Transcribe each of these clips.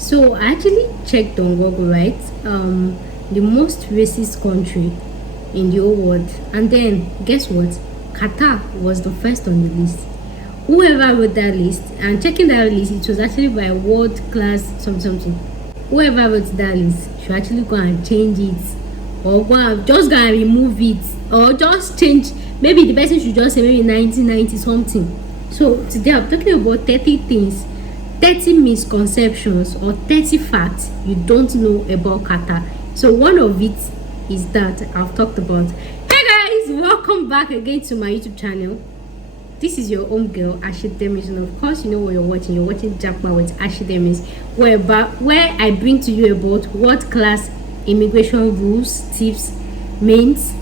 So I actually checked on Google, right? The most racist country in the whole world, and then guess what? Qatar was the first on the list. Whoever wrote that list, and checking that list, it was actually by world class something. Whoever wrote that list should actually go and change it, or just go and remove it, or just change. Maybe the person should just say maybe 1990 something. So today I'm talking about 30 things, 30 misconceptions, or 30 facts you don't know about Qatar. So one of it is that I've talked about. Hey guys, welcome back again to my YouTube channel. This is your own girl, Ashley Demis, and of course you know what you're watching. You're watching Jackma with Ashley Demis, where I bring to you about world-class immigration rules, tips, means,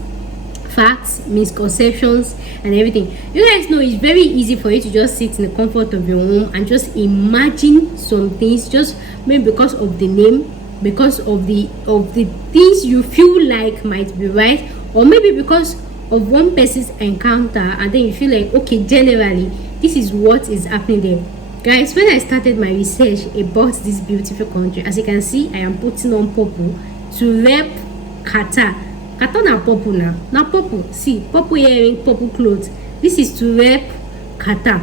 facts, misconceptions, and everything. You guys know it's very easy for you to just sit in the comfort of your home and just imagine some things, just maybe because of the name, because of the things you feel like might be right, or maybe because of one person's encounter, and then you feel like, okay, generally this is what is happening there. Guys, when I started my research about this beautiful country, as you can see, I am putting on purple to rep Qatar. Qatar na purple now purple. See, purple earring, purple clothes. This is to rep Qatar.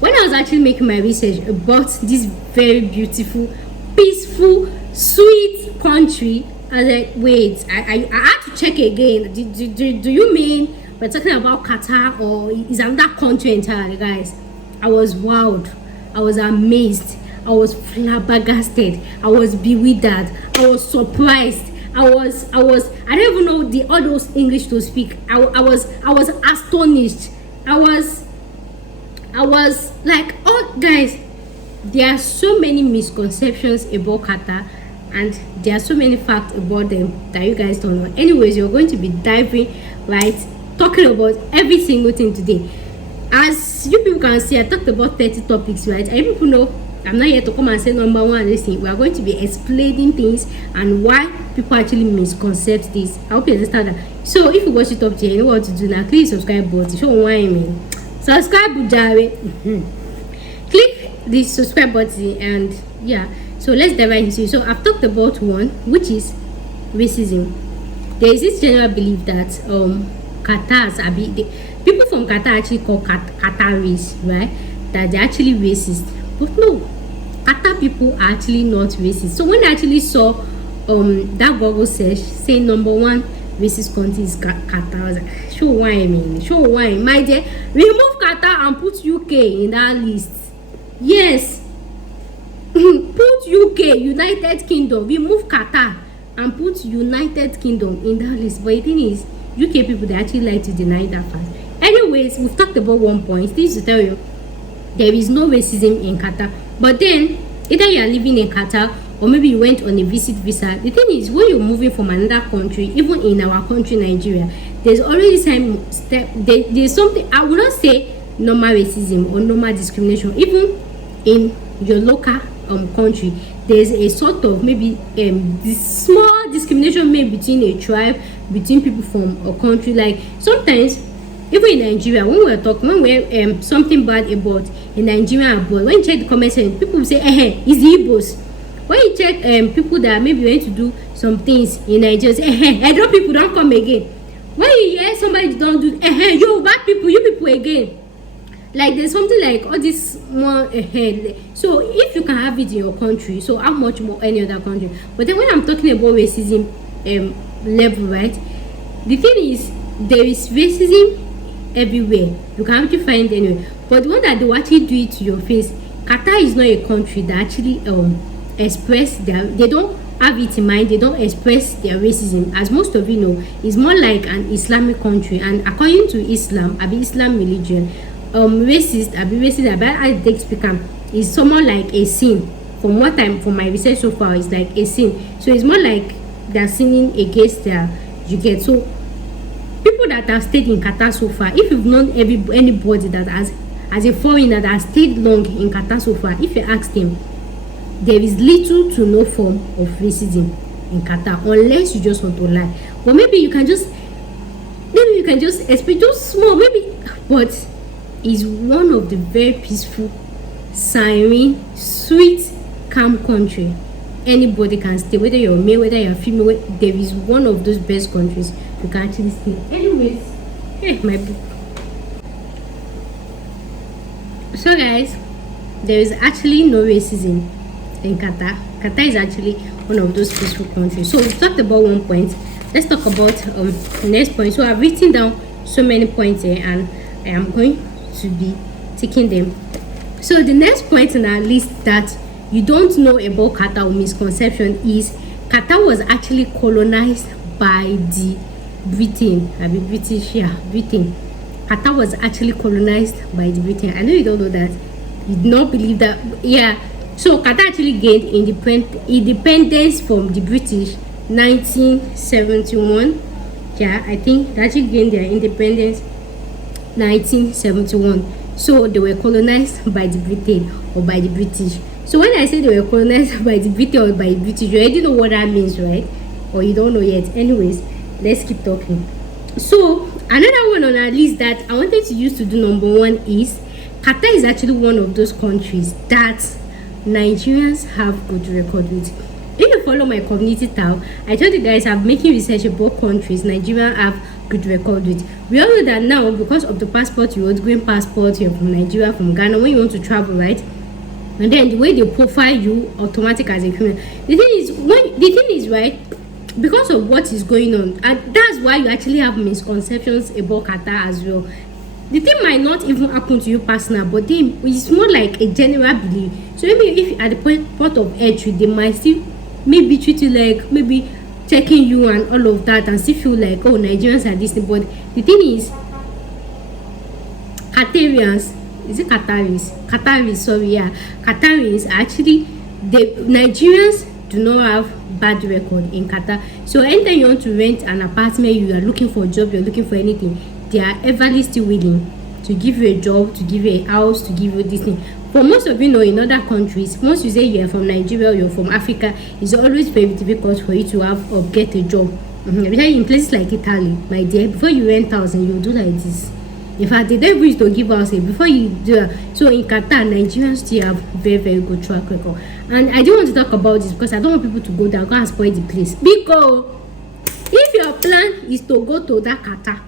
When I was actually making my research about this very beautiful, peaceful, sweet country, I was like, wait, I had to check again. Do you mean we're talking about Qatar, or is another country entirely? Guys, I was wowed, I was amazed, I was flabbergasted, I was bewildered, I was surprised, I don't even know all those English to speak. I was astonished. I was like, oh guys, there are so many misconceptions about Qatar, and there are so many facts about them that you guys don't know. Anyways, you're going to be diving right, talking about every single thing today. As you people can see, I talked about 30 topics, right? And you people know I'm not here to come and say number one. Listen, we are going to be explaining things and why people actually misconcept this. I hope you understand that. So if you watch it up here, you know what to do now. Click subscribe button. Show why I mean. Subscribe, Bujare. Click the subscribe button, and yeah. So let's dive right into it. So I've talked about one, which is racism. There is this general belief that people from Qatar actually call Qataris, right? That they're actually racist. But no, Qatar people are actually not racist. So when I actually saw that Google search saying number one racist country is Qatar, I was like, show why, my dear, remove Qatar and put UK in that list. Yes. Put UK, United Kingdom, remove Qatar and put United Kingdom in that list. But the thing is, UK people, they actually like to deny that fact. Anyways, we've talked about one point. This is to tell you there is no racism in Qatar. But then either you are living in Qatar, or maybe you went on a visit visa. The thing is, when you're moving from another country, even in our country Nigeria, there's already some step. There's something, I would not say normal racism or normal discrimination. Even in your local country, there's a sort of maybe this small discrimination made between a tribe, between people from a country. Like sometimes even in Nigeria, when we're something bad about in Nigeria abroad, when you check the comment section, people will say it's the Igbos. When you check people that maybe went to do some things in Nigeria, say those people don't come again. When you hear somebody don't do you bad people, you people again. Like there's something like all this more ahead. So if you can have it in your country, so how much more any other country? But then when I'm talking about racism level, right? The thing is, there is racism everywhere. You can actually find it anywhere. But the one that they actually do it to your face, Qatar is not a country that actually express they don't have it in mind. They don't express their racism, as most of you know. It's more like an Islamic country, and according to Islam, Islam religion, racist I take speaker is somewhat like a sin. From my research so far, it's like a sin. So it's more like they're sinning against their get. So people that have stayed in Qatar so far, if you've known anybody that has, as a foreigner that has stayed long in Qatar so far, if you ask them, there is little to no form of racism in Qatar, unless you just want to lie. But maybe you can just expect just small, maybe. But it's one of the very peaceful, serene, sweet calm country. Anybody can stay, whether you're male, whether you're female. There is one of those best countries you can actually stay. Anyways, hey, my book. So guys, there is actually no racism in Qatar. Qatar is actually one of those peaceful countries. So we've talked about one point. Let's talk about the next point. So I've written down so many points here, and I am going to be taking them. So the next point on our list that you don't know about Qatar or misconception is Qatar was actually colonized by the Britain. Britain. Qatar was actually colonized by the Britain. I know you don't know that. You do not believe that. Yeah. So Qatar actually gained independence from the British 1971. Yeah, I think they actually gained their independence 1971. So they were colonized by the Britain or by the British. So when I say they were colonized by the Britain or by the British, you already know what that means, right? Or you don't know yet. Anyways, let's keep talking. So another one on our list that I wanted to use to do number one is Qatar is actually one of those countries that Nigerians have good record with. If you follow my community tab, I told you guys I'm making research about countries Nigeria have good record with. We all know that now because of the passport, you hold green passport, you're from Nigeria, from Ghana, when you want to travel, right? And then the way they profile you automatic as a criminal. The thing is right, because of what is going on, and that's why you actually have misconceptions about Qatar as well. The thing might not even happen to you personally, but then it's more like a general belief. So maybe if at the point of entry, they might still maybe treat you like maybe checking you and all of that, and still feel like, oh, Nigerians are this thing. But the thing is, Qatarians, is it Qataris? Qataris, sorry, yeah. Qataris actually, the Nigerians do not have bad record in Qatar. So anytime you want to rent an apartment, you are looking for a job, you're looking for anything, they are everly still willing to give you a job, to give you a house, to give you this thing. For most of you know, in other countries, once you say you're from Nigeria, you're from Africa, it's always very difficult for you to have or get a job. In places like Italy, my dear, before you rent house and you do like this. In fact, they don't wish to give us a before you do that. So in Qatar, Nigerians still have very, very good track record. And I don't want to talk about this because I don't want people to go there and spoil the place. Because if your plan is to go to that Qatar,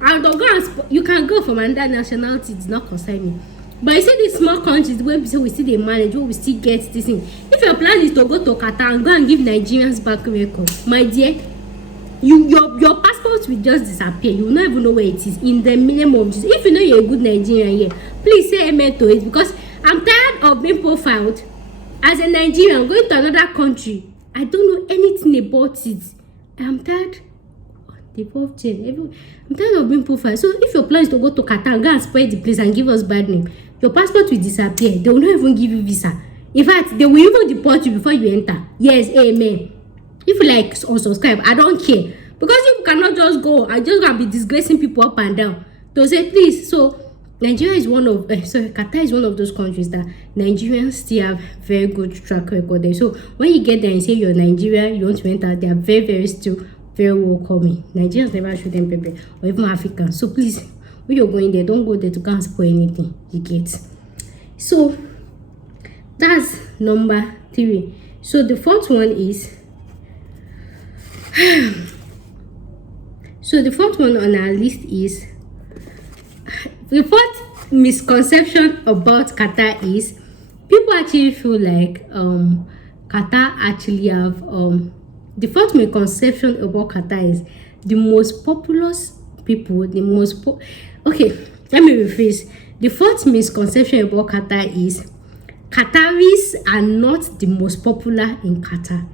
and you can go from another nationality, it's not concern me. But you see these small countries where we still they manage, where we still get this thing. If your plan is to go to Qatar and go and give Nigerians back record, my dear, your passport will just disappear. You will not even know where it is in the minimum. If you know you're a good Nigerian here, please say amen to it, because I'm tired of being profiled as a Nigerian going to another country. I don't know anything about it. I'm tired. I'm tired of being profiled. So if your plan is to go to Qatar, go and spoil the place and give us bad name, your passport will disappear. They will not even give you visa. In fact, they will even deport you before you enter. Yes, amen. If you like unsubscribe, I don't care, because you cannot just go and just gonna be disgracing people up and down to say please. So Nigeria is one of Qatar is one of those countries that Nigerians still have very good track record there. So when you get there and say you're Nigerian, you want to enter, they are very, very still very welcoming. Nigerians never show them pepper, or even Africans. So please, when you're going there, don't go there to go and spoil anything. You get. So that's number 3. So the fourth one is so the fourth one on our list is the fourth misconception about Qatar is people actually feel like Qatar actually have the fourth misconception about Qatar is the most populous people, okay, let me rephrase. The fourth misconception about Qatar is Qataris are not the most popular in Qatar.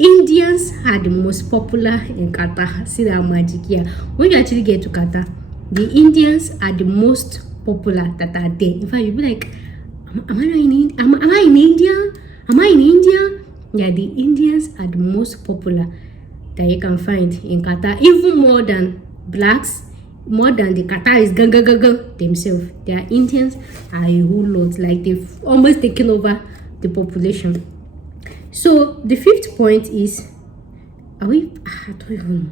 Indians are the most popular in Qatar. See that magic here. When you actually get to Qatar, the Indians are the most popular that are there. In fact, you'll be like, am I in India? Am I in India? Am I in India? Yeah, the Indians are the most popular that you can find in Qatar. Even more than blacks, more than the Qataris themselves. Their Indians are a whole lot. Like they've almost taken over the population. So the fifth point is, I don't even know.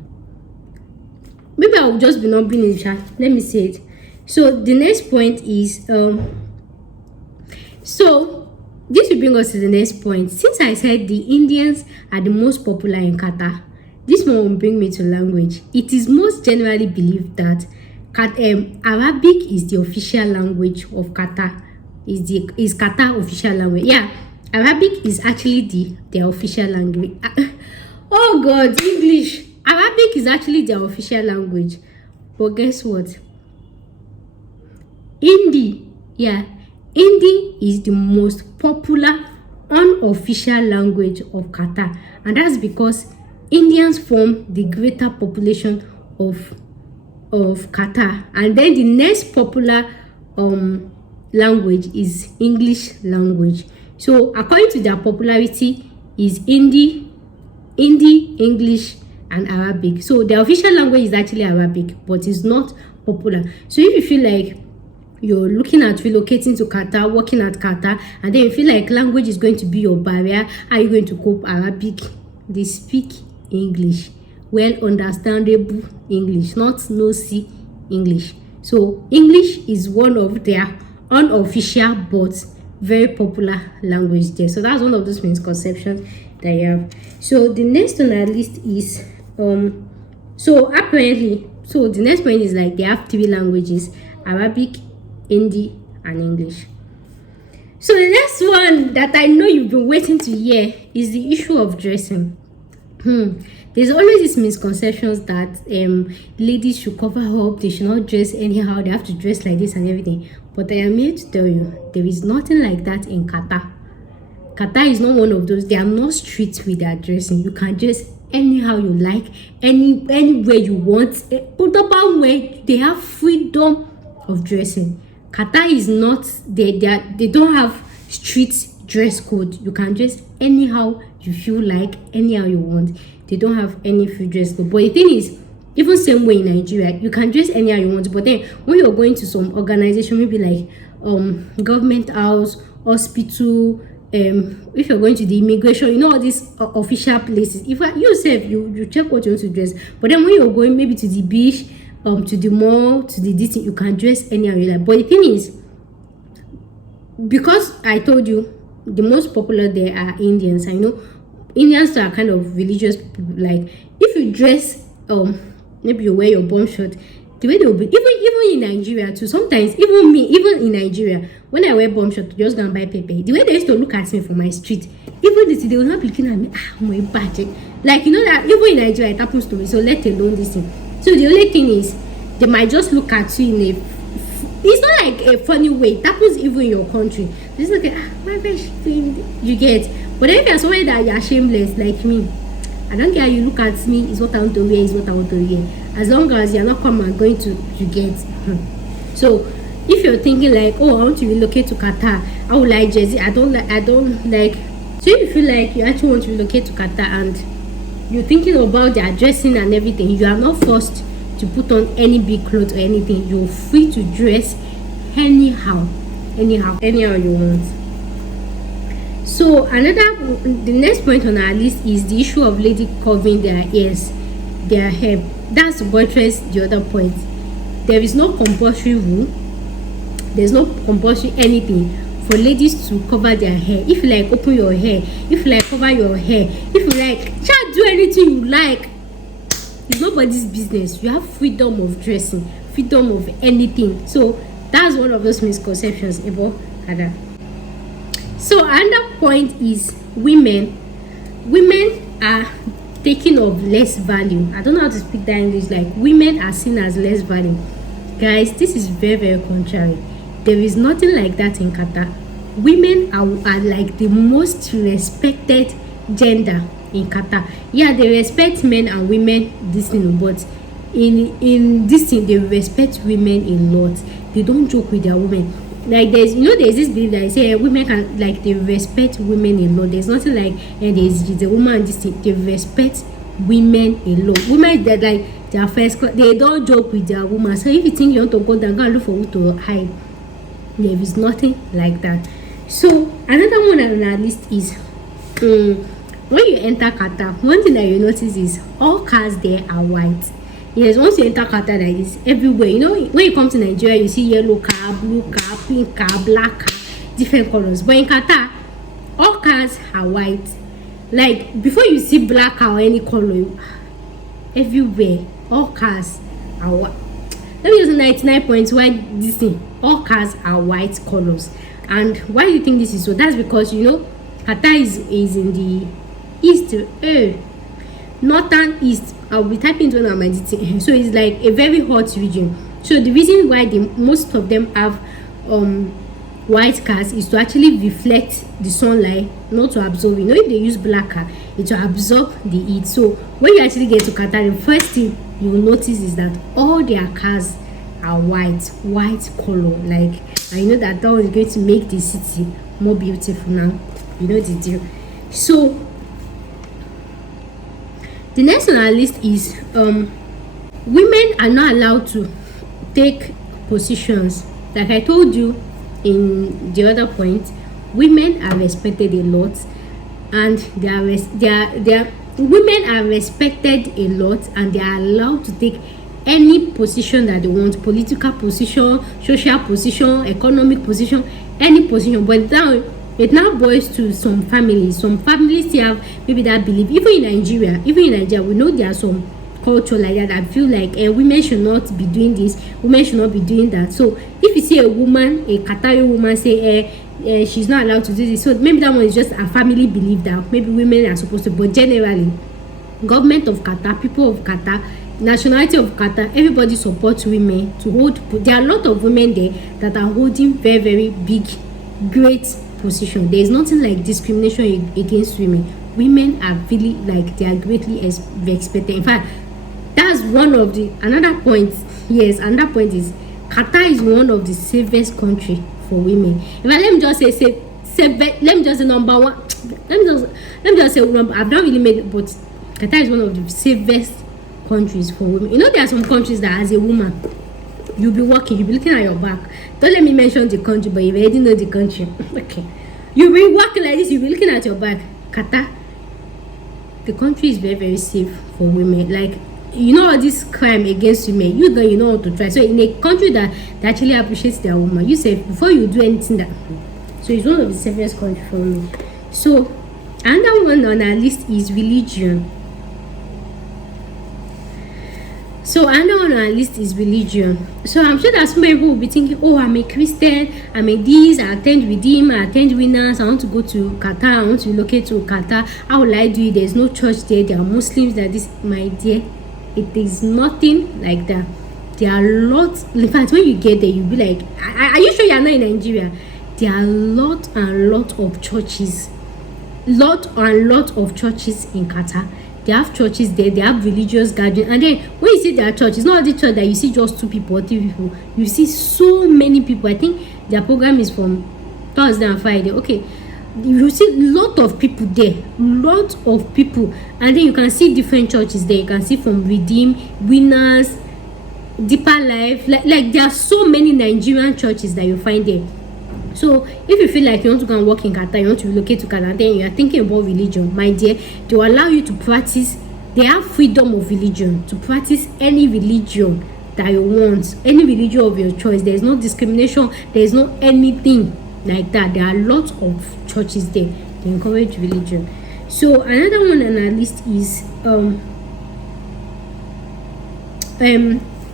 Maybe I'll just be not being in the chat. Let me say it. So the next point is so this will bring us to the next point. Since I said the Indians are the most popular in Qatar, this one will bring me to language. It is most generally believed that Arabic is the official language of Qatar. Is Qatar official language? Yeah, Arabic is actually their official language. Oh God, English. Arabic is actually their official language. But guess what? Hindi. Yeah, Hindi is the most popular unofficial language of Qatar, and that's because Indians form the greater population of Qatar, and then the next popular language is English language. So according to their popularity is Hindi, English, and Arabic. So the official language is actually Arabic, but it's not popular. So if you feel like you're looking at relocating to Qatar, working at Qatar, and then you feel like language is going to be your barrier, how are you going to cope? Arabic, they speak English, well understandable English, not no-see English. So English is one of their unofficial but very popular language there. So that's one of those misconceptions that you have. So the next on our list is so apparently, so the next point is like they have 3 languages: Arabic, Hindi, and English. So the next one that I know you've been waiting to hear is the issue of dressing. There's always these misconceptions that ladies should cover up, they should not dress anyhow, they have to dress like this and everything. But I am here to tell you, there is nothing like that in Qatar. Qatar is not one of those. They are not strict with their dressing. You can dress anyhow you like, anywhere you want. Put up where they have freedom of dressing. Qatar is not, they don't have strict dress code. You can dress anyhow you feel like, anyhow you want. They don't have any free dress code. But the thing is, even same way in Nigeria, you can dress anyhow you want. But then when you're going to some organization, maybe like government house, hospital, if you're going to the immigration, you know, all these official places, if yourself you check what you want to dress. But then when you're going maybe to the beach, to the mall, to the this, you can dress anyhow you like. But the thing is, because I told you the most popular there are Indians, I know Indians are kind of religious people. Like if you dress maybe you wear your bomb shirt, the way they will be, even in Nigeria too, sometimes even in Nigeria, when I wear bomb shirt, just go and buy pepe, the way they used to look at me from my street, even this, they will not be looking at me, my budget, like, you know, that even in Nigeria it happens to me. So let alone this thing. So the only thing is, they might just look at you in it's not like a funny way. It happens even in your country. It's like, my best friend, you get. But then if you're somewhere that you're shameless like me, I don't care how you look at me, is what I want to wear, is what I want to wear. As long as you're not coming and going to get. So if you're thinking like, oh, I want to relocate to Qatar, I would like Jersey, I don't like. So if you feel like you actually want to relocate to Qatar and you're thinking about their dressing and everything, you are not forced to put on any big clothes or anything. You're free to dress anyhow you want. So the next point on our list is the issue of lady covering their ears, their hair. That's to buttress the other point. There is no compulsory rule, there's no compulsory anything for ladies to cover their hair. If you like, open your hair. If you like, cover your hair. If you like, just do anything you like. It's nobody's business. You have freedom of dressing, freedom of anything. So that's one of those misconceptions about Qatar. So another point is women are taken of less value. I don't know how to speak that English. Like, women are seen as less value. Guys, this is very, very contrary. There is nothing like that in Qatar. Women are like the most respected gender in Qatar. Yeah, they respect men and women this thing, but in this thing they respect women a lot. They don't joke with their women. Like there's this belief that I say women can, like, they respect women a lot. There's nothing like there's the woman and this thing. They respect women a lot. Women that like their first class, they don't joke with their woman. So if you think you want to go down, go and look for who to hide. There is nothing like that. So another one on our list is when you enter Qatar, one thing that you notice is all cars there are white. Yes, once you enter Qatar, like this everywhere. You know, when you come to Nigeria, you see yellow car, blue car, pink car, black car, different colors. But in Qatar, all cars are white. Like before you see black or any color, everywhere all cars are white. Let me use 99 points why this thing, all cars are white colors. And why do you think this is so? That's because Qatar is in the east, northern east. I'll be typing into my detail. So it's like a very hot region. So the reason why most of them have white cars is to actually reflect the sunlight, not to absorb. If they use black car, it's to absorb the heat. So when you actually get to Qatar, the first thing you will notice is that all their cars are white color. Like, and that one is going to make the city more beautiful now. The deal. So the next on our list is women are not allowed to take positions. Like I told you in the other point, women are respected a lot, and women are respected a lot, and they are allowed to take any position that they want, political position, social position, economic position, any position. But now it now boils to some families still have maybe that belief. Even in Nigeria, we know there are some culture like that. I feel like women should not be doing this, women should not be doing that. So if you see a Qatari woman say she's not allowed to do this, so maybe that one is just a family belief that maybe women are supposed to. But generally, government of Qatar, people of Qatar, nationality of Qatar, everybody supports women to hold. There are a lot of women there that are holding very, very big, great position. There is nothing like discrimination against women. Women are really they are greatly expected. In fact, that's one of the another point. Yes, another point is Qatar is one of the safest country for women. In fact, let me just say let me just say number one. Let me just say number. I've not really made it, but Qatar is one of the safest countries for women. There are some countries that as a woman you'll be walking, you'll be looking at your back. Don't let me mention the country, but you already know the country. Okay, you'll be walking like this, you'll be looking at your back. Qatar, the country is very, very safe for women. Like, all this crime against women, you know how to try. So in a country that actually appreciates their woman, you say before you do anything that, so it's one of the safest countries for women. So another one on our list is religion. So another one on our list is religion. So I'm sure that some people will be thinking, oh, I'm a Christian, I'm a this, I attend Redeem, I attend Winners, I want to go to Qatar, I want to relocate to Qatar. How will I do it? There's no church there, there are Muslims, that this. My dear, it is nothing like that. There are lots. In fact, when you get there, you'll be like, are you sure you're not in Nigeria? There are lot and lot of churches. Lot and lot of churches in Qatar. They have churches there, they have religious gathering, and then when you see their church, it's not the church that you see just 2 people or 3 people. You see so many people. I think their program is from Thursday and Friday. Okay, you see a lot of people there, lot of people, and then you can see different churches there. You can see from Redeem, Winners, Deeper Life. Like there are so many Nigerian churches that you find there. So if you feel like you want to go and work in Qatar, you want to relocate to Qatar, then you are thinking about religion, my dear, they will allow you to practice. They have freedom of religion to practice any religion that you want, any religion of your choice. There is no discrimination, there is no anything like that. There are lots of churches there. They encourage religion. So another one on our list is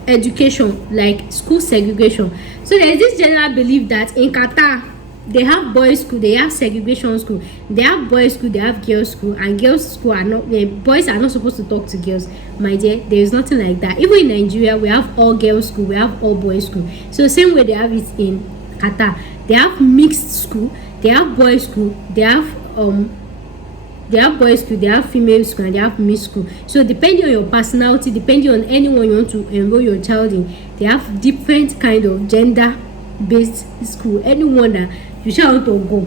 education, like school segregation. So there is this general belief that in Qatar they have boys school, they have segregation school, they have boys school, they have girls school, and girls school are not, boys are not supposed to talk to girls. My dear, there is nothing like that. Even in Nigeria, we have all girls school, we have all boys school. So same way they have it in Qatar. They have mixed school, they have boys school, they have boys school, they have female school, and they have mixed school. So depending on your personality, depending on anyone you want to enroll your child in, they have different kind of gender based school. Anyone that you shall want to go,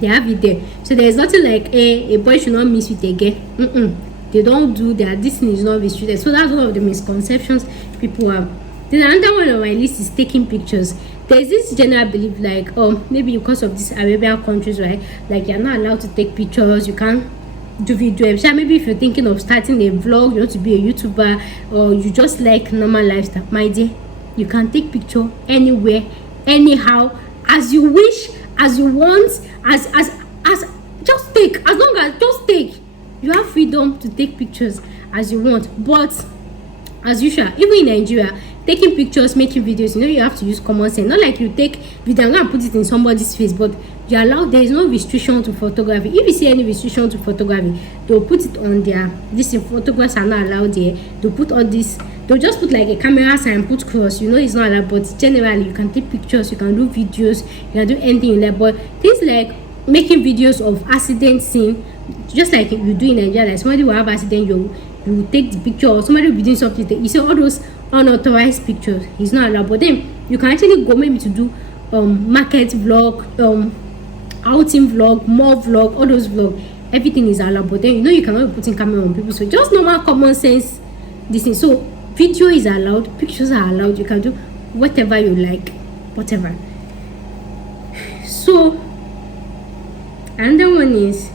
they have it there. So there is nothing like a boy should not mix with a girl. They don't do that. This thing is not restricted. So that's one of the misconceptions people have. Then another one on my list is taking pictures. There's this general belief like, maybe because of these Arabian countries, right? Like you're not allowed to take pictures, you can't do video. Maybe if you're thinking of starting a vlog, you want to be a YouTuber, or you just like normal lifestyle, my dear, you can take picture anywhere, anyhow, as you wish, as you want, as as just take, as long as just take. You have freedom to take pictures as you want. But as usual, even in Nigeria, taking pictures, making videos, you have to use common sense. Not like you take video and put it in somebody's face, but you're allowed. There is no restriction to photography. If you see any restriction to photography, they'll put it on their photographs are not allowed there. They'll put all this, they'll just put like a camera sign, put cross, it's not allowed. But generally, you can take pictures, you can do videos, you can do anything you like. But things like making videos of accident scene, just like you do in Nigeria, like somebody will have accident, you will take the picture, or somebody will be doing something. You see all those unauthorized pictures, it's not allowed. But then you can actually go maybe to do market vlog, outing vlog, mall vlog, all those vlog, everything is allowed. But then you cannot be putting camera on people. So just normal common sense this thing. So video is allowed, pictures are allowed, you can do whatever you like, whatever. So another one is,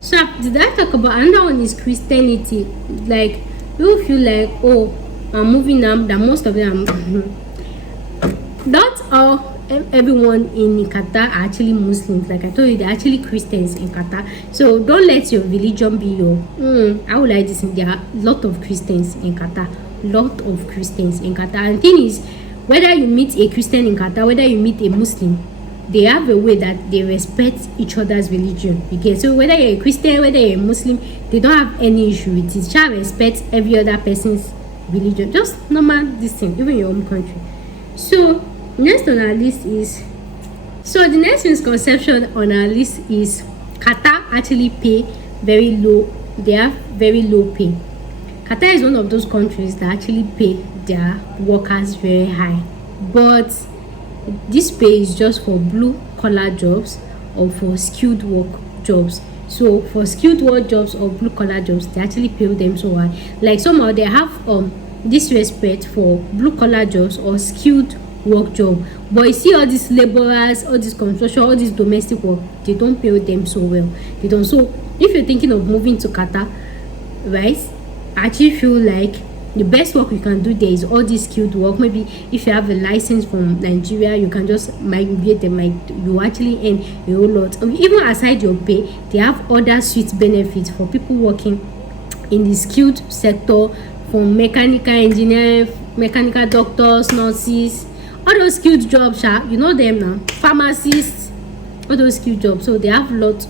so did I talk about another one is Christianity. Like you feel like, oh, I'm moving now, that most of them not all everyone in Qatar are actually Muslims. Like I told you, they're actually Christians in Qatar. So don't let your religion be your I would like this. There are a lot of Christians in Qatar, and the thing is, whether you meet a Christian in Qatar, whether you meet a Muslim, they have a way that they respect each other's religion. Okay, so whether you're a Christian, whether you're a Muslim, they don't have any issue with it. Shall respect every other person's religion, just normal this thing, even in your own country. So next on our list is, so the next misconception on our list is Qatar actually pay very low. They have very low pay. Qatar is one of those countries that actually pay their workers very high, but this pay is just for blue collar jobs or for skilled work jobs. So for skilled work jobs or blue collar jobs, they actually pay them so high. Like somehow they have disrespect for blue collar jobs or skilled work job. But you see all these laborers, all this construction, all this domestic work, they don't pay them so well. They don't. So if you're thinking of moving to Qatar, right, I actually feel like the best work you can do there is all this skilled work. Maybe if you have a license from Nigeria, you can just migrate them. You actually earn a whole lot. Even aside your pay, they have other sweet benefits for people working in the skilled sector, from mechanical engineering, mechanical doctors, nurses, all those skilled jobs. You know them now, pharmacists, all those skilled jobs. So they have lots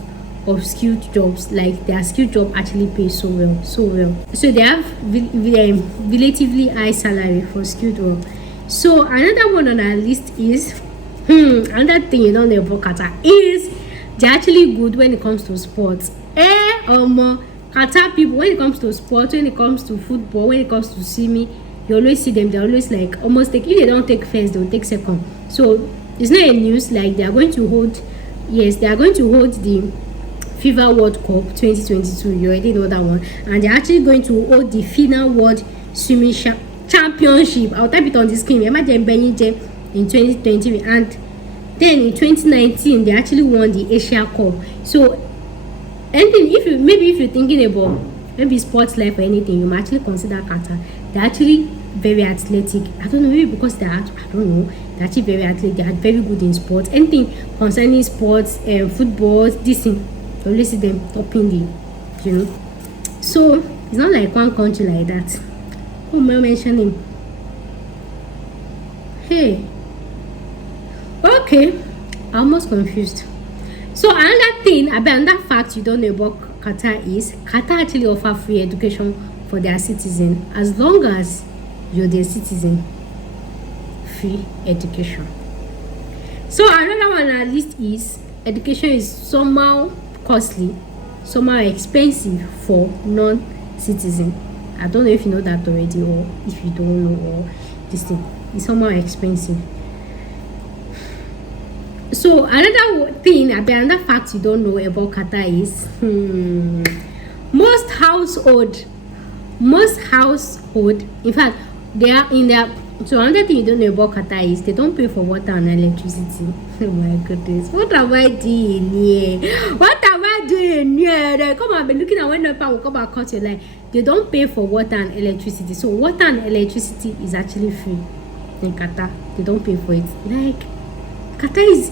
of skilled jobs. Like their skilled job actually pays so well. So they have relatively high salary for skilled work. So another one on our list is another thing you don't know about Qatar is they're actually good when it comes to sports. Qatar people, when it comes to sports, when it comes to football, when it comes to swimming, you always see them. They're always like almost take, if they don't take first, they'll take second. So it's not a news. Like they are going to hold the FIFA World Cup 2022. You already know that one. And they're actually going to hold the final World Swimming Championship. I'll type it on the screen. Imagine in 2020, and then in 2019 they actually won the Asia Cup. So anything, if you're thinking about maybe sports life or anything, you might actually consider Qatar. They're actually very athletic. I don't know, maybe because they're actually very athletic. They are very good in sports. Anything concerning sports, football, this thing, you always see them topping the, So it's not like one country like that. Who am I mentioning? Hey, okay, I'm almost confused. So another fact you don't know about Qatar is Qatar actually offer free education for their citizens. As long as you're their citizen, free education. So another one on our list is education is somehow costly, somehow expensive for non-citizen. I don't know if you know that already, or if you don't know, or this thing is somehow expensive. So another fact you don't know about Qatar is most household, in fact, they are in their. So another thing you don't know about Qatar is they don't pay for water and electricity. Oh my goodness, what am I doing here? Like, come on, be looking at when the power will come and cut your line. They don't pay for water and electricity. So water and electricity is actually free in Qatar. They don't pay for it. Like, Qatar is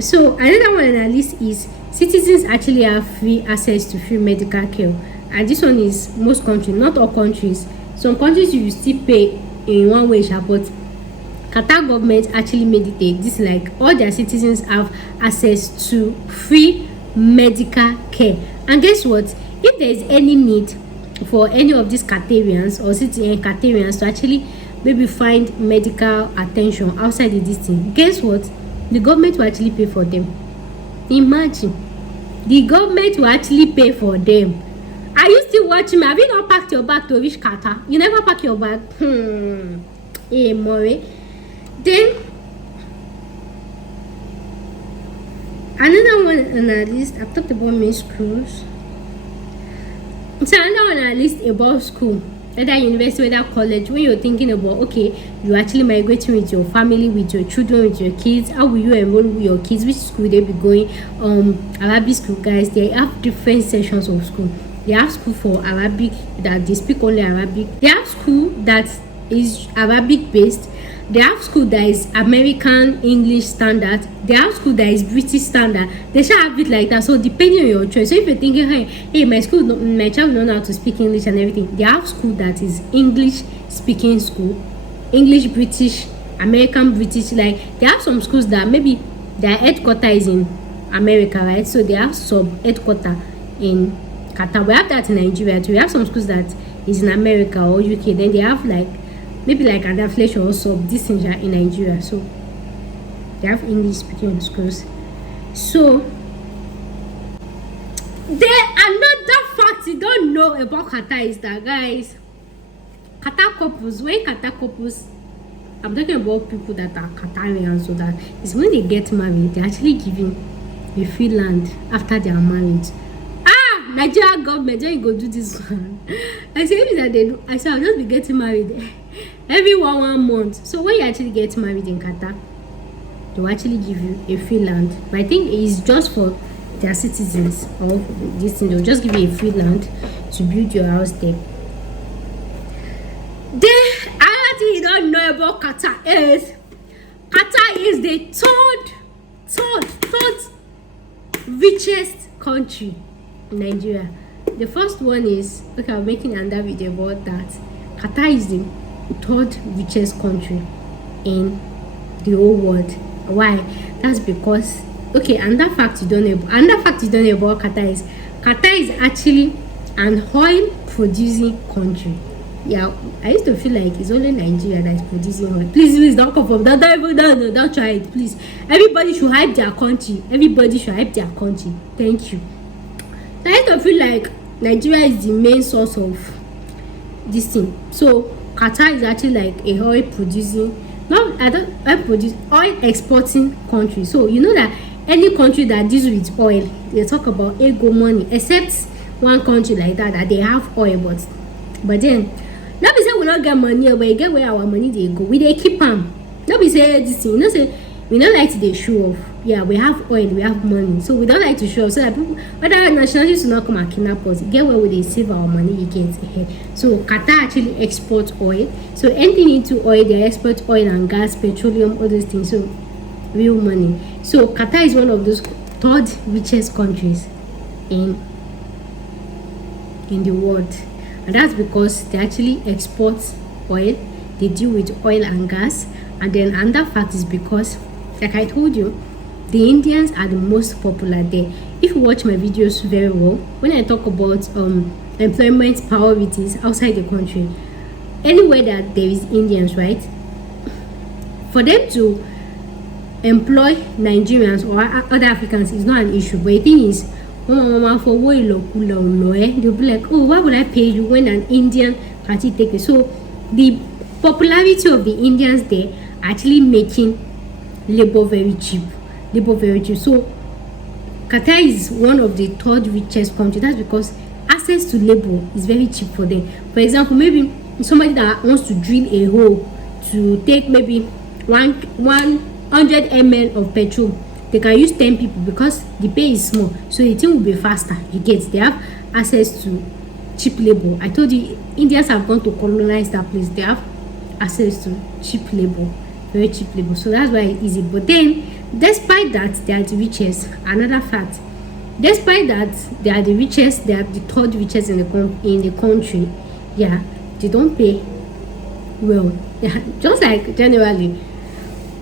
So another one on our list is citizens actually have free access to free medical care, and this one is most countries, not all countries. Some countries you still pay in one way, but Qatar government actually made it this, like all their citizens have access to free medical care. And guess what? If there is any need for any of these Qatarians or citizen Qatarians to actually maybe find medical attention outside the distance, guess what? The government will actually pay for them. Imagine, the government will actually pay for them. Are you still watching me? Have you not packed your bag to reach Qatar? You never pack your bag. Hey, More. Then another one on our list, I've talked about main schools. So another one on our list about school, whether university, whether college. When you're thinking about, okay, you're actually migrating with your family, with your children, with your kids, how will you enroll with your kids? Which school they be going? Arabic school, guys, they have different sections of school. They have school for Arabic that they speak only Arabic. They have school that is Arabic based. They have school that is American English standard. They have school that is British standard. They shall have it like that. So depending on your choice. So if you're thinking, hey, my child don't know how to speak English and everything, they have school that is English speaking school, English British, American British. Like they have some schools that maybe their headquarters is in America, right? So they have sub headquarter in Qatar. We have that in Nigeria too. We have some schools that is in America or UK. Then they have like maybe like an affiliation also of this thing in Nigeria. So they have English speaking schools. So there another fact you don't know about Qatar is that, guys, Qatar couples, I'm talking about people that are Qatarians, so that is when they get married, they're actually giving a free land after they are married. Nigeria government, then you go do this one. I say maybe that they do. I say I'll just be getting married every one month. So when you actually get married in Qatar, they will actually give you a free land. But I think it's just for their citizens or this thing. They'll just give you a free land to build your house there. Then another thing you don't know about Qatar is the third richest country. Nigeria. The first one is, okay, I'm making another video about that. Qatar is the third richest country in the whole world. Why? That's because, okay, another fact you don't know about Qatar is actually an oil producing country. Yeah, I used to feel like it's only Nigeria that is producing oil. Please don't come from that. Don't try it, please. Everybody should hype their country. Thank you. I used to feel like Nigeria is the main source of this thing. So Qatar is actually like a oil exporting country. So you know that any country that deals with oil, they talk about ego money, except one country like that they have oil, but then not be say we not get money, but you get where our money they go. We they keep them. Not be say this thing. You know, say we don't like to they show off. Yeah, we have oil, we have money, so we don't like to show off, so that people, other nationalities will not come and kidnap us. Get where they save our money, you get here. So Qatar actually exports oil. So anything into oil, they export oil and gas, petroleum, all those things. So real money. So Qatar is one of those third richest countries in the world, and that's because they actually export oil. They deal with oil and gas. And then another fact is because, like I told you, the Indians are the most popular there. If you watch my videos very well, when I talk about employment priorities outside the country, anywhere that there is Indians, right, for them to employ Nigerians or other Africans is not an issue. But the thing is, for they'll be like, oh, why would I pay you when an Indian can take it? So the popularity of the Indians there actually making labor very cheap. So Qatar is one of the third richest countries. That's because access to labor is very cheap for them. For example, maybe somebody that wants to drill a hole to take maybe 100 ml of petrol, they can use 10 people because the pay is small, so the thing will be faster. You get, they have access to cheap labor. I told you Indians have gone to colonize that place. They have access to cheap labor, very cheap labor. So that's why it's easy. But then, despite that, they are the richest. Another fact. Despite that, they are the richest. They are the third richest in the country. Yeah, they don't pay well. Yeah, just like generally,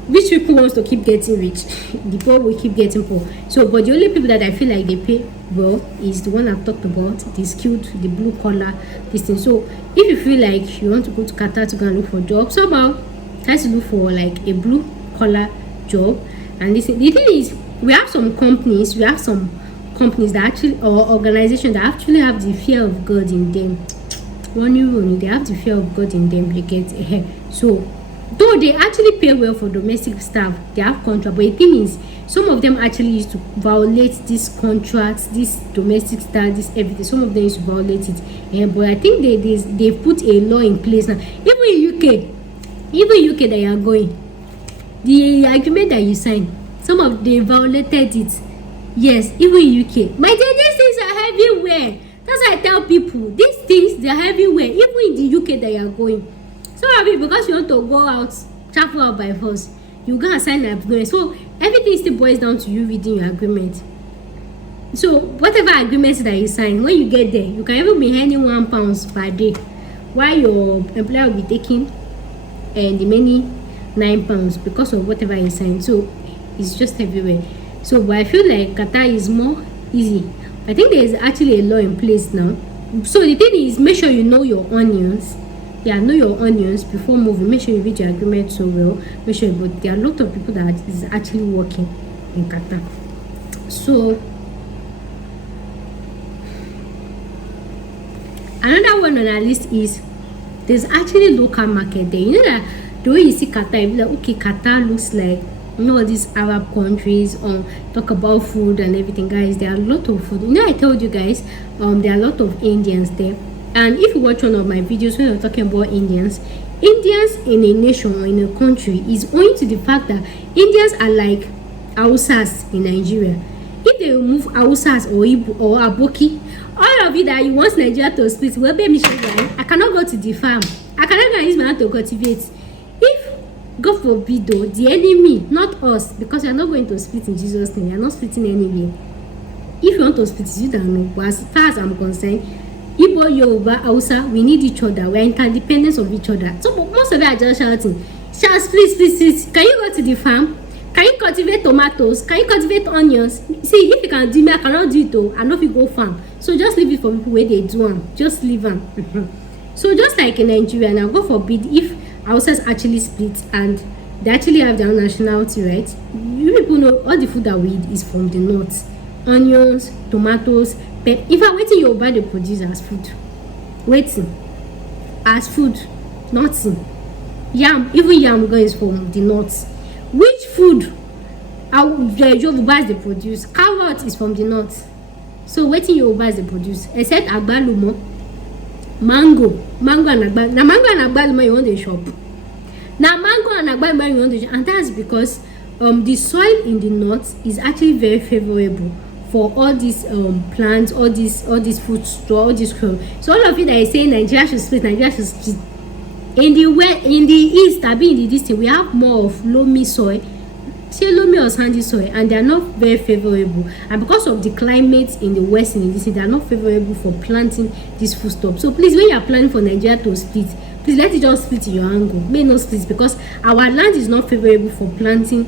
rich people wants to keep getting rich, the poor will keep getting poor. So, but the only people that I feel like they pay well is the one I've talked about, the skilled, the blue collar, this thing. So, if you feel like you want to go to Qatar to go and look for a job, somehow try to look for like a blue collar job. And this, the thing is, we have some companies that actually, or organizations that actually have the fear of God in them. They have the fear of God in them. They get ahead. So, though they actually pay well for domestic staff, they have contract. But the thing is, some of them actually used to violate these contracts, this domestic staff, this everything. Some of them used to violate it. But I think they've put a law in place now. Even UK that you are going, the agreement that you sign, they violated it. Yes, even UK. My dear, these things are everywhere. That's why I tell people, these things, they are everywhere. Even in the UK that you are going. Some of it, because you want to go out, travel out by force, you go and sign an agreement. So everything still boils down to you reading your agreement. So whatever agreements that you sign, when you get there, you can even be earning £1 per day, while your employer will be taking the many £9 because of whatever you sign. So it's just everywhere. So but I feel like Qatar is more easy. I think there is actually a law in place now. So the thing is, make sure you know your onions. Yeah, know your onions before moving. Make sure you read your agreement so well. Make sure, but there are a lot of people that is actually working in Qatar. So another one on our list is there's actually local market there. You know that the way you see Qatar, you be like, okay, Qatar looks like, you know, these Arab countries, talk about food and everything. Guys, there are a lot of food. You know, I told you guys, there are a lot of Indians there. And if you watch one of my videos when I'm talking about Indians in a nation or in a country is owing to the fact that Indians are like Hausas in Nigeria. If they remove Hausas or Igbo or Aboki, all of you that you want Nigeria to split, well, baby, I cannot go to the farm. I cannot go and use my hand to cultivate. If, God forbid, though, the enemy, not us, because we are not going to split in Jesus' name. We are not splitting anywhere. If you want to split, you don't know. But as far as I'm concerned, Igbo, Yoruba, Hausa, we need each other. We are interdependent of each other. So most of you are just shouting, Charles, please, can you go to the farm? Can you cultivate tomatoes? Can you cultivate onions? See, if you can do me, I cannot do it though. I know if you go farm. So just leave it for people where they do them. Just leave them. So just like in Nigeria now, God forbid if Hausas actually split and they actually have their own nationality, right? You people know all the food that we eat is from the north. Onions, tomatoes, pepper. If I'm waiting, you'll buy the produce as food. Waiting. As food. Nothing. Yam. Even yam is from the north. Which food Yoruba is the produce? Carrot is from the north. So waiting Yoruba is the produce. Except agbalumo, mango and agbalumo. Now mango and agbalumo you want the shop. Now mango and agbalumo you want the shop, and that's because the soil in the north is actually very favorable for all these plants, all these food store, all these crops. So all of you that is saying Nigeria should split. In the east, in the distance, we have more of loamy soil, loamy or sandy soil, and they are not very favorable. And because of the climate in the west and in the distance, they are not favorable for planting this food stuff. So please, when you are planning for Nigeria to split, please let it just split in your angle. May not split because our land is not favorable for planting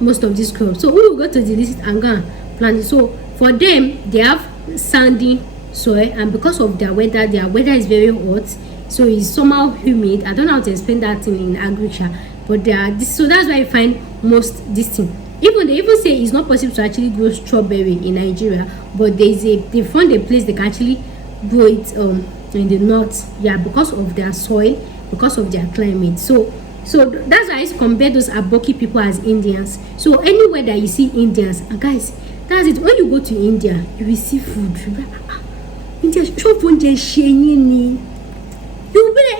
most of these crops. So we will go to the list and go and plant it. So for them, they have sandy soil, and because of their weather is very hot. So it's somehow humid. I don't know how to explain that thing in agriculture, but so that's why I find most this thing. They even say it's not possible to actually grow strawberry in Nigeria, but they found a place they can actually grow it in the north. Yeah, because of their soil, because of their climate. So that's why I compare those Aboki people as Indians. So anywhere that you see Indians, and guys, that's it. When you go to India, you will see food. India, you will be like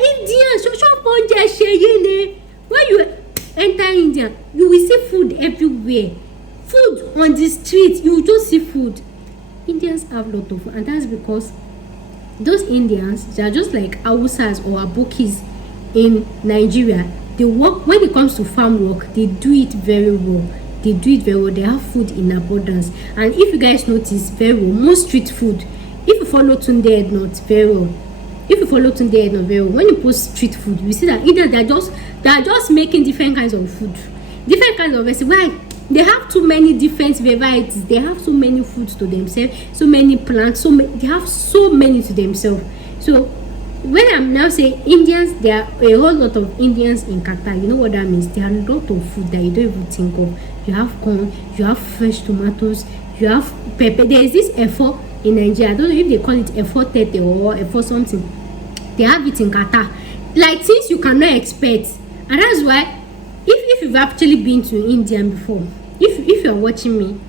Indian, when you enter India, you will see food everywhere. Food on the street, you will just see food. Indians have a lot of food, and that's because those Indians, they are just like Hausas or Abokis in Nigeria, they work, when it comes to farm work, they do it very well. They do it very well. They have food in abundance. And if you guys notice very well, most street food, if you follow Tunde Ednut very well, when you post street food, you see that either they are just making different kinds of food, different kinds of recipes. Why? They have too many different varieties. They have so many foods to themselves, so many plants, they have so many to themselves. So when I'm now saying Indians, there are a whole lot of Indians in Qatar. You know what that means? There are a lot of food that you don't even think of. You have corn, you have fresh tomatoes, you have pepper. There is this efo in Nigeria. I don't know if they call it efo tete or efo something. They have it in Qatar, like things you cannot expect. And that's why, if you've actually been to India before, if you're watching me,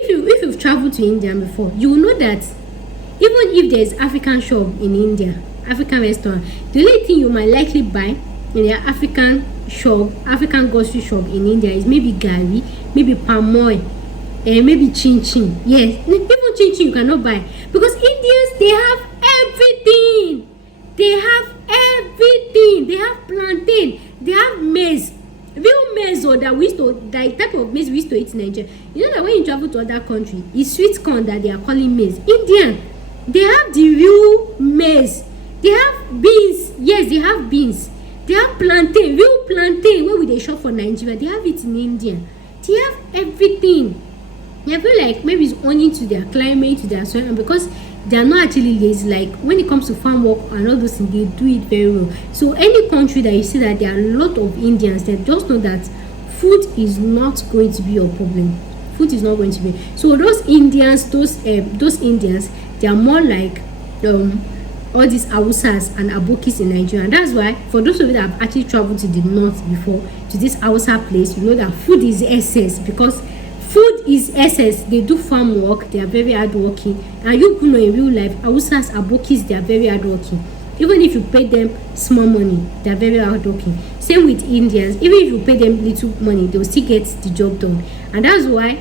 if you've traveled to India before, you will know that even if there's African shop in India, African restaurant, the only thing you might likely buy in the African grocery shop in India is maybe gari, maybe palm oil, maybe chin chin. Yes, even chin chin you cannot buy, because Indians, they have everything. They have everything. They have plantain, they have maize, real maize, or that we used to, that type of maize we used to eat in Nigeria. You know that when you travel to other country, it's sweet corn that they are calling maize. Indian, they have the real maize. They have beans. Yes, they have beans. They have plantain, real plantain. Where would they shop for Nigeria? They have it in India. They have everything. I feel like maybe it's only to their climate, to their soil, and because they are not actually lazy. Like when it comes to farm work and all those things, they do it very well. So any country that you see that there are a lot of Indians, that just know that food is not going to be your problem. Food is not going to be. So those Indians, those Indians, they are more like all these Hausas and Abokis in Nigeria. And that's why, for those of you that have actually traveled to the north before, to this Hausa place, you know that food is essence, because food is essence. They do farm work, they are very hardworking. And you know in real life, Hausas, Abokis, they are very hardworking. Even if you pay them small money, they are very hardworking. Same with Indians. Even if you pay them little money, they will still get the job done. And that's why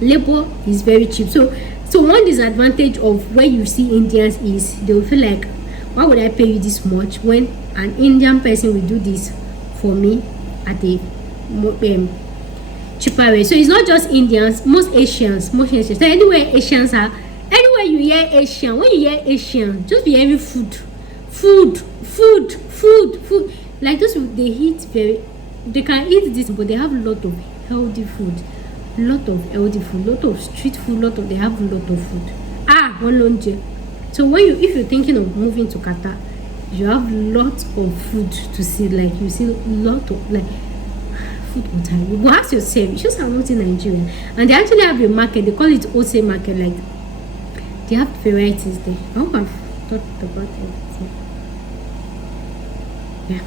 labor is very cheap. So one disadvantage of where you see Indians is they will feel like, why would I pay you this much when an Indian person will do this for me at a cheaper rate? So it's not just Indians, most Asians. So anywhere you hear Asian, when you hear Asian, just be hearing food. Like those people, they can eat this, but they have a lot of healthy food. Lot of street food, they have a lot of food. So if you're thinking of moving to Qatar, you have lots of food to see. Like you see lot of like food all time. You ask yourself, you just have not in Nigeria, and they actually have a market. They call it Ose market. Like they have varieties there. I hope I've talked about everything. Yeah.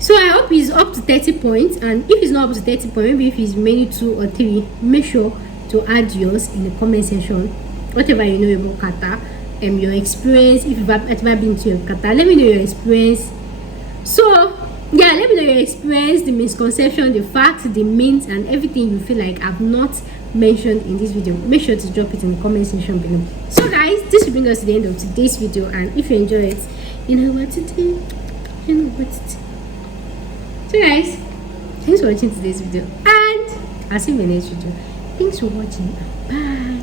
So I hope he's up to 30 points, and if it's not up to 30 points, maybe if it's mainly 2 or 3, make sure to add yours in the comment section. Whatever you know about Qatar, your experience. If you've ever been to Qatar, let me know your experience. So yeah, let me know your experience, the misconception, the facts, the myths, and everything you feel like I've not mentioned in this video. Make sure to drop it in the comment section below. So guys, this will bring us to the end of today's video, and if you enjoy it, you know what to do. So guys, thanks for watching today's video, and I'll see you in the next video. Thanks for watching. Bye.